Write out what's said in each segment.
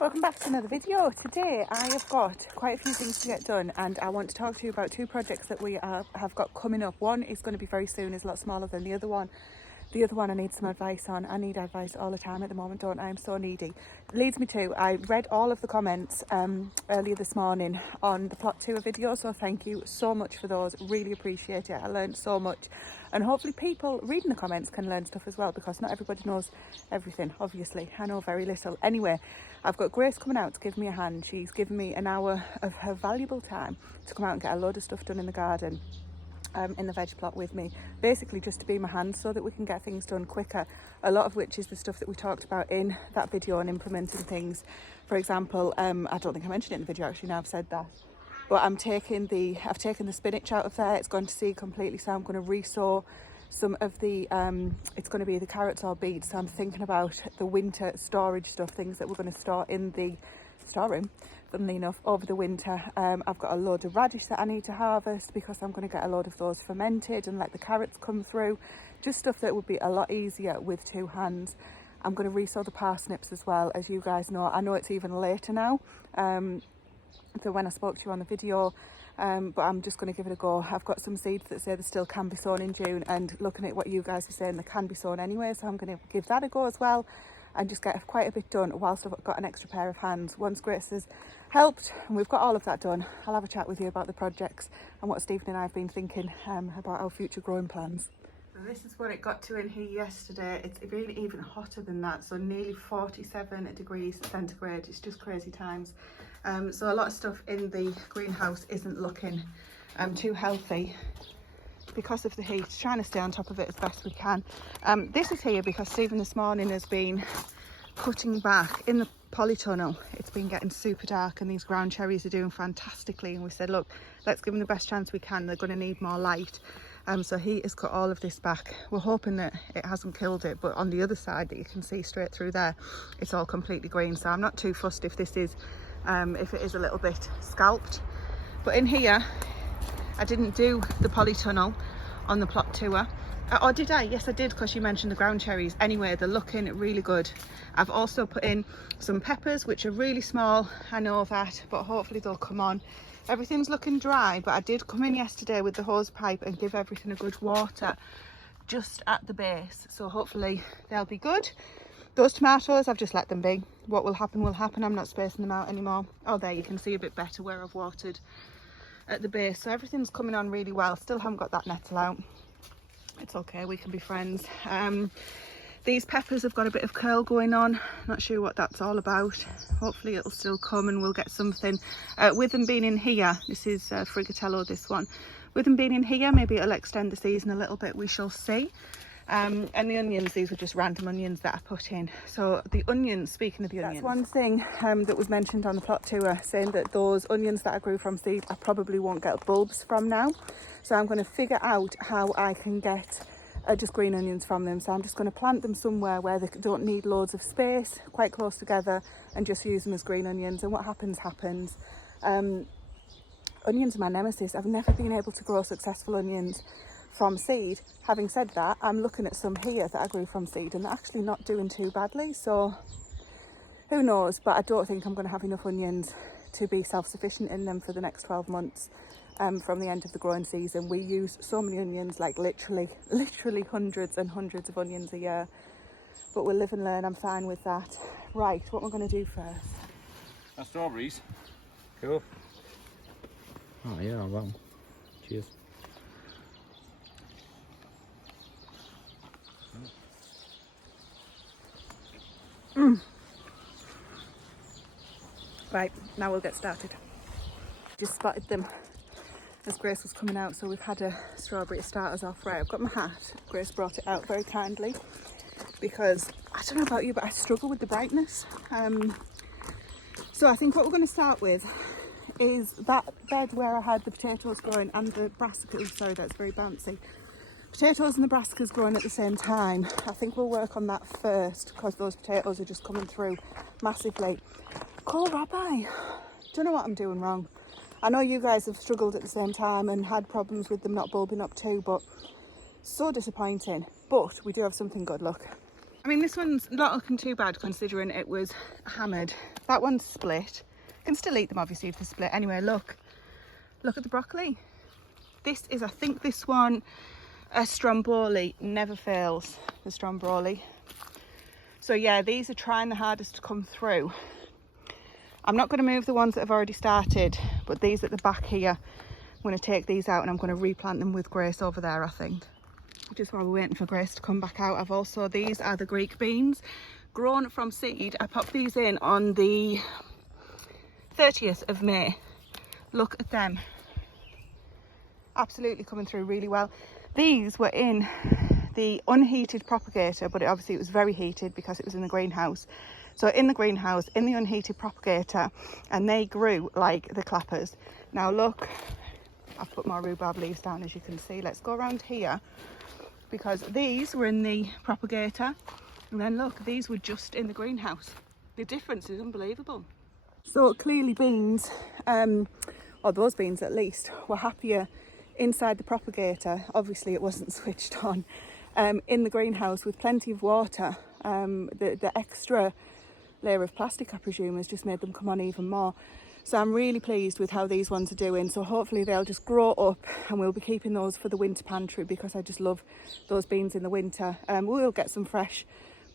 Welcome back to another video. Today I have got quite a few things to get done and I want to talk to you about two projects that we have got coming up. One is going to be very soon, is a lot smaller than the other one. The other one I need some advice on. I need advice all the time at the moment, don't I? I'm so needy. Leads me to, I read all of the comments earlier this morning on the plot tour video, so thank you so much for those. Really appreciate it. I learned so much, and hopefully people reading the comments can learn stuff as well, because not everybody knows everything. Obviously I know very little. Anyway, I've got Grace coming out to give me a hand. She's given me an hour of her valuable time to come out and get a load of stuff done in the garden, in the veg plot with me, basically just to be my hand so that we can get things done quicker, a lot of which is the stuff that we talked about in that video on implementing things. For example, I don't think I mentioned it in the video actually, now I've said that, but I've taken the spinach out of there. It's gone to seed completely, so I'm going to re-sow some of the it's going to be the carrots or beets. So I'm thinking about the winter storage stuff, things that we're going to store in the storeroom, funnily enough, over the winter. I've got a load of radish that I need to harvest because I'm going to get a load of those fermented and let the carrots come through. Just stuff that would be a lot easier with two hands. I'm going to re-sow the parsnips as well, as you guys know. I know it's even later now than when I spoke to you on the video, but I'm just going to give it a go. I've got some seeds that say they still can be sown in June, and looking at what you guys are saying, they can be sown anyway, so I'm going to give that a go as well and just get quite a bit done whilst I've got an extra pair of hands. Once Grace has helped and we've got all of that done, I'll have a chat with you about the projects and what Stephen and I have been thinking about our future growing plans. This is what it got to in here yesterday. It's really even hotter than that, so nearly 47 degrees centigrade. It's just crazy times. So a lot of stuff in the greenhouse isn't looking too healthy because of the heat. Trying to stay on top of it as best we can. This is here because Stephen this morning has been cutting back in the polytunnel. It's been getting super dark and these ground cherries are doing fantastically, and we said, look, let's give them the best chance we can. They're going to need more light. So he has cut all of this back. We're hoping that it hasn't killed it, but on the other side that you can see straight through there, it's all completely green. So I'm not too fussed if this is if it is a little bit scalped. But in here I didn't do the polytunnel on the plot tour. Or did I? Yes I did, because you mentioned the ground cherries. Anyway, they're looking really good. I've also put in some peppers, which are really small, I know that, but hopefully they'll come on. Everything's looking dry, but I did come in yesterday with the hose pipe and give everything a good water just at the base, so hopefully they'll be good. Those tomatoes, I've just let them be. What will happen will happen. I'm not spacing them out anymore. Oh, there you can see a bit better where I've watered at the base. So everything's coming on really well. Still haven't got that nettle out. It's okay, we can be friends. These peppers have got a bit of curl going on. Not sure what that's all about. Hopefully it'll still come and we'll get something. With them being in here, this is Frigatello, this one. With them being in here, maybe it'll extend the season a little bit, we shall see. And the onions, these were just random onions that I put in. So the onions, speaking of the onions, that's one thing that was mentioned on the plot tour, saying that those onions that I grew from seed, I probably won't get bulbs from now. So I'm going to figure out how I can get just green onions from them. So I'm just going to plant them somewhere where they don't need loads of space, quite close together, and just use them as green onions. And what happens happens. Onions are my nemesis. I've never been able to grow successful onions from seed. Having said that, I'm looking at some here that I grew from seed and they're actually not doing too badly, so who knows, but I don't think I'm going to have enough onions to be self-sufficient in them for the next 12 months. From the end of the growing season, we use so many onions, like literally hundreds and hundreds of onions a year, but we'll live and learn. I'm fine with that. Right, what am I going to do first? Strawberries. Cool. Oh yeah, well, cheers. Right, now we'll get started. Just spotted them as Grace was coming out, so we've had a strawberry to start us off. Right, I've got my hat. Grace brought it out very kindly because I don't know about you, but I struggle with the brightness. So I think what we're going to start with is that bed where I had the potatoes growing and the brassicas. Sorry, that's very bouncy. Potatoes and the brassicas growing at the same time. I think we'll work on that first because those potatoes are just coming through massively. Kohlrabi, don't know what I'm doing wrong. I know you guys have struggled at the same time and had problems with them not bulbing up too, but so disappointing. But we do have something good, look. I mean, this one's not looking too bad considering it was hammered. That one's split. You can still eat them obviously if they're split. Anyway, look at the broccoli. This is, I think this one, a stromboli, never fails, the stromboli. So yeah, these are trying the hardest to come through. I'm not going to move the ones that have already started, but these at the back here, I'm going to take these out and I'm going to replant them with Grace over there, I think. Just while we're waiting for Grace to come back out, I've also, these are the Greek beans, grown from seed. I popped these in on the 30th of May. Look at them. Absolutely coming through really well. These were in the unheated propagator, but obviously it was very heated because it was in the greenhouse. So in the greenhouse, in the unheated propagator, and they grew like the clappers. Now look, I've put my rhubarb leaves down as you can see. Let's go around here because these were in the propagator. And then look, these were just in the greenhouse. The difference is unbelievable. So clearly beans, or those beans at least, were happier inside the propagator. Obviously it wasn't switched on. In the greenhouse with plenty of water. The extra layer of plastic, I presume, has just made them come on even more. So I'm really pleased with how these ones are doing. So hopefully they'll just grow up and we'll be keeping those for the winter pantry because I just love those beans in the winter. We will get some fresh.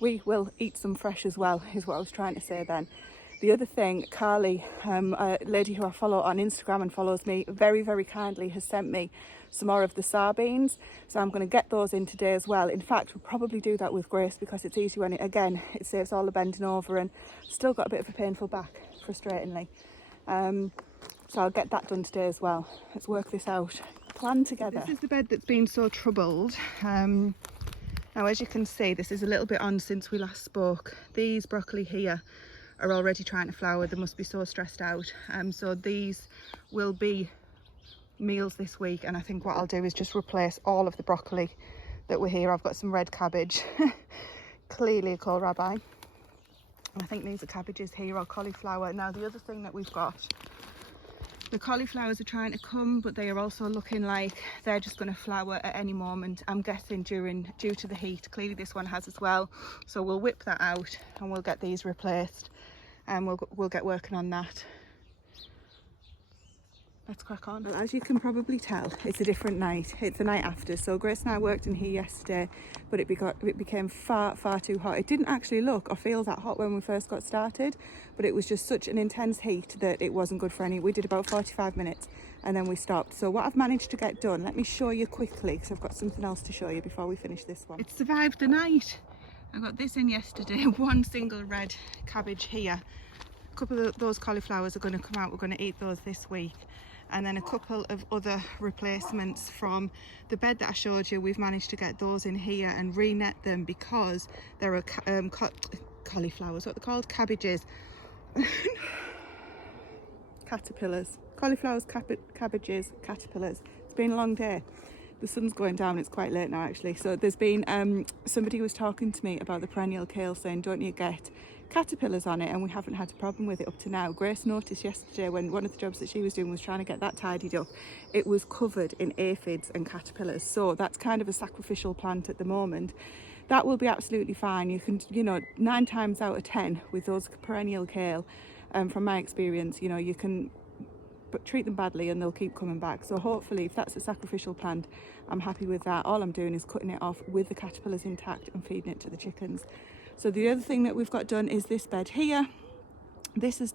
We will eat some fresh as well, is what I was trying to say then. The other thing, Carly, a lady who I follow on Instagram and follows me very, very kindly, has sent me some more of the sardines. So I'm going to get those in today as well. In fact, we'll probably do that with Grace because it's easy when it saves all the bending over, and still got a bit of a painful back, frustratingly. So I'll get that done today as well. Let's work this out. Plan together. This is the bed that's been so troubled. Now, as you can see, this is a little bit on since we last spoke. These broccoli here are already trying to flower. They must be so stressed out. So these will be meals this week, and I think what I'll do is just replace all of the broccoli that were here. I've got some red cabbage, clearly a kohlrabi, and I think these are cabbages here, or cauliflower. Now the other thing that we've got, the cauliflowers are trying to come, but they are also looking like they're just going to flower at any moment, I'm guessing due to the heat. Clearly this one has as well, so we'll whip that out and we'll get these replaced, and we'll get working on that. Let's crack on. Well, as you can probably tell, it's a different night. It's the night after. So Grace and I worked in here yesterday, but it became far, far too hot. It didn't actually look or feel that hot when we first got started, but it was just such an intense heat that it wasn't good for any. We did about 45 minutes and then we stopped. So what I've managed to get done, let me show you quickly because I've got something else to show you before we finish this one. It survived the night. I got this in yesterday, one single red cabbage here. A couple of those cauliflowers are going to come out. We're going to eat those this week. And then a couple of other replacements from the bed that I showed you. We've managed to get those in here and re-net them because there are cauliflowers, what they're called, cabbages. Caterpillars. Cauliflowers, cabbages, caterpillars. It's been a long day. The sun's going down, it's quite late now actually. So there's been, somebody was talking to me about the perennial kale saying, don't you get caterpillars on it? And we haven't had a problem with it up to now. Grace noticed yesterday when one of the jobs that she was doing was trying to get that tidied up, it was covered in aphids and caterpillars. So that's kind of a sacrificial plant at the moment. That will be absolutely fine. You can, 9 times out of 10 with those perennial kale, from my experience, you can treat them badly and they'll keep coming back. So hopefully if that's a sacrificial plant, I'm happy with that. All I'm doing is cutting it off with the caterpillars intact and feeding it to the chickens. So the other thing that we've got done is this bed here. This is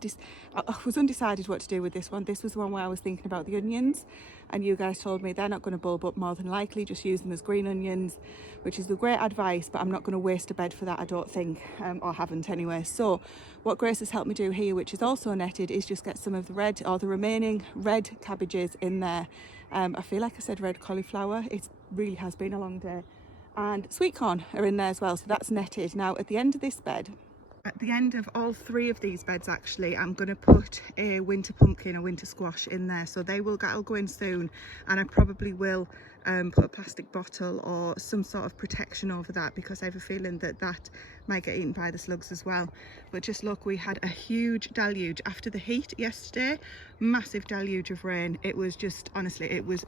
I was undecided what to do with this one. This was the one where I was thinking about the onions, and you guys told me they're not going to bulb up more than likely, just use them as green onions, which is the great advice, but I'm not going to waste a bed for that, I don't think, or haven't anyway. So what Grace has helped me do here, which is also netted, is just get some of the red, or the remaining red cabbages in there. I feel like I said red cauliflower. It really has been a long day. And sweet corn are in there as well, so that's netted. Now at the end of this bed, at the end of all 3 of these beds actually, I'm going to put a winter pumpkin, a winter squash in there, so that'll go in soon, and I probably will put a plastic bottle or some sort of protection over that because I have a feeling that might get eaten by the slugs as well. But just look, we had a huge deluge after the heat yesterday, massive deluge of rain. It was just, honestly, it was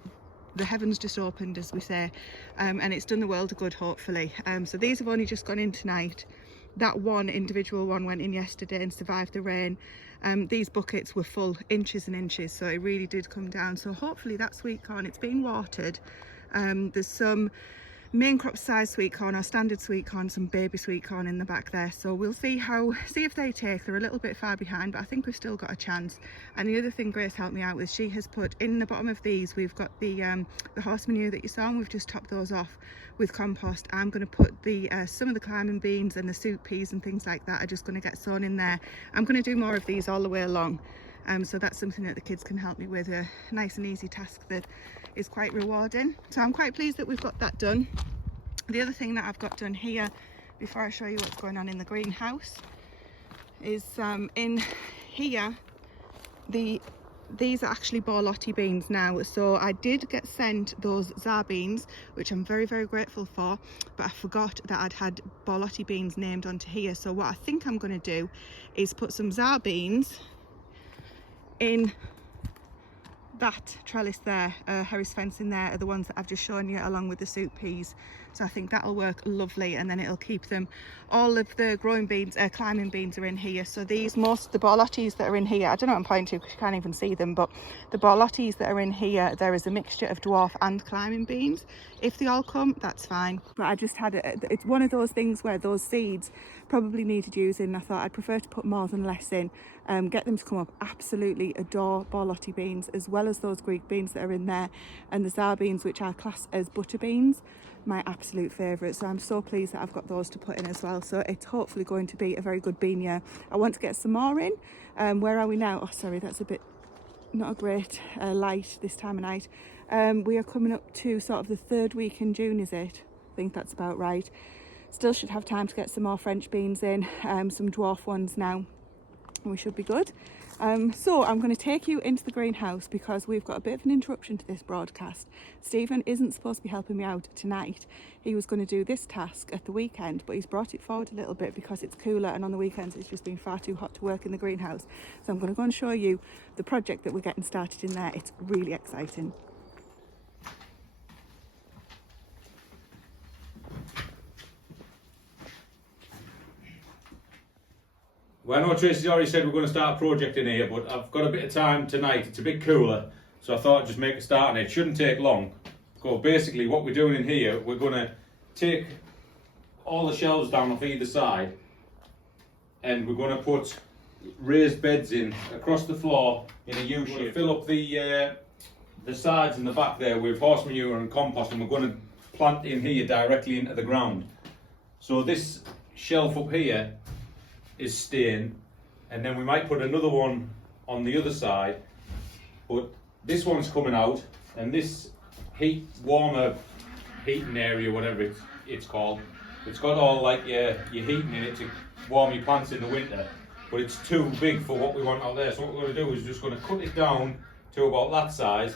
the heavens just opened, as we say, and it's done the world a good, hopefully. So these have only just gone in tonight. That one individual one went in yesterday and survived the rain. These buckets were full inches and inches, so it really did come down. So hopefully that sweet corn, it's been watered. There's some main crop size sweet corn or standard sweet corn, some baby sweet corn in the back there, so we'll see if they take. They're a little bit far behind, but I think we've still got a chance. And the other thing Grace helped me out with, she has put in the bottom of these, we've got the horse manure that you saw, and we've just topped those off with compost. I'm going to put the some of the climbing beans and the soup peas and things like that are just going to get sown in there. I'm going to do more of these all the way along. So that's something that the kids can help me with, a nice and easy task that is quite rewarding. So I'm quite pleased that we've got that done. The other thing that I've got done here, before I show you what's going on in the greenhouse, is in here, these are actually borlotti beans now. So I did get sent those Tsar beans, which I'm very, very grateful for, but I forgot that I'd had borlotti beans named onto here. So what I think I'm going to do is put some Tsar beans in that trellis there. Harris fence in there are the ones that I've just shown you, along with the soup peas. So I think that'll work lovely, and then it'll keep them. All of the growing beans, climbing beans are in here. So these, most the borlottis that are in here, I don't know what I'm pointing to because you can't even see them, but the borlottis that are in here, there is a mixture of dwarf and climbing beans. If they all come, that's fine. But I just had it's one of those things where those seeds probably needed using. I thought I'd prefer to put more than less in, get them to come up. Absolutely adore borlotti beans, as well as those Greek beans that are in there, and the Tsar beans, which are classed as butter beans, my absolute favourite. So I'm so pleased that I've got those to put in as well. So it's hopefully going to be a very good bean year. I want to get some more in. Where are we now? Oh, sorry, that's a bit not a great light this time of night. We are coming up to sort of the 3rd week in June, is it? I think that's about right. Still should have time to get some more French beans in, some dwarf ones now, and we should be good. So I'm going to take you into the greenhouse because we've got a bit of an interruption to this broadcast. Stephen isn't supposed to be helping me out tonight. He was going to do this task at the weekend, but he's brought it forward a little bit because it's cooler, and on the weekends it's just been far too hot to work in the greenhouse. So I'm going to go and show you the project that we're getting started in there. It's really exciting. Well, I know Tracy's already said we're going to start a project in here, but I've got a bit of time tonight. It's a bit cooler, so I thought I'd just make a start on it. It shouldn't take long. So basically what we're doing in here, we're going to take all the shelves down off either side, and we're going to put raised beds in across the floor in a U-shape. Fill up the sides and the back there with horse manure and compost, and we're going to plant in here directly into the ground. So this shelf up here is staying, and then we might put another one on the other side, but this one's coming out, and this warmer heating area, whatever it's called, it's got all like your heating in it to warm your plants in the winter, but it's too big for what we want out there. So what we're going to do is just going to cut it down to about that size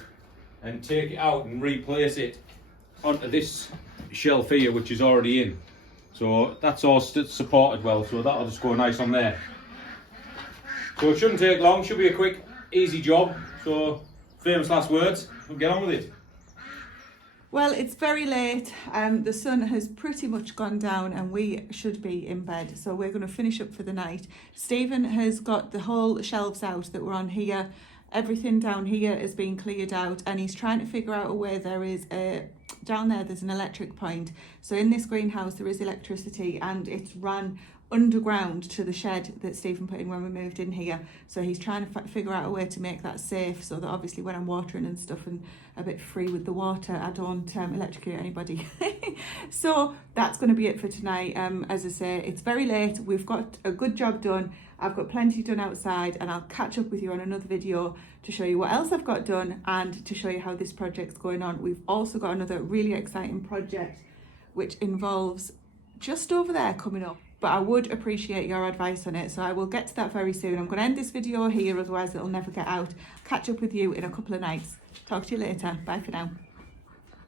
and take it out and replace it onto this shelf here, which is already in. So that's all supported well, so that'll just go nice on there. So it shouldn't take long, should be a quick, easy job. So famous last words, we'll get on with it. Well, it's very late. The sun has pretty much gone down and we should be in bed. So we're going to finish up for the night. Stephen has got the whole shelves out that were on here. Everything down here is being cleared out, and he's trying to figure out a way. There is down there, there's an electric point. So in this greenhouse there is electricity, and it's run underground to the shed that Stephen put in when we moved in here. So he's trying to figure out a way to make that safe, so that obviously when I'm watering and stuff and a bit free with the water, I don't electrocute anybody. So that's going to be it for tonight. As I say, it's very late. We've got a good job done. I've got plenty done outside, and I'll catch up with you on another video to show you what else I've got done and to show you how this project's going on. We've also got another really exciting project which involves just over there coming up, but I would appreciate your advice on it, so I will get to that very soon. I'm going to end this video here, otherwise it'll never get out. Catch up with you in a couple of nights. Talk to you later. Bye for now.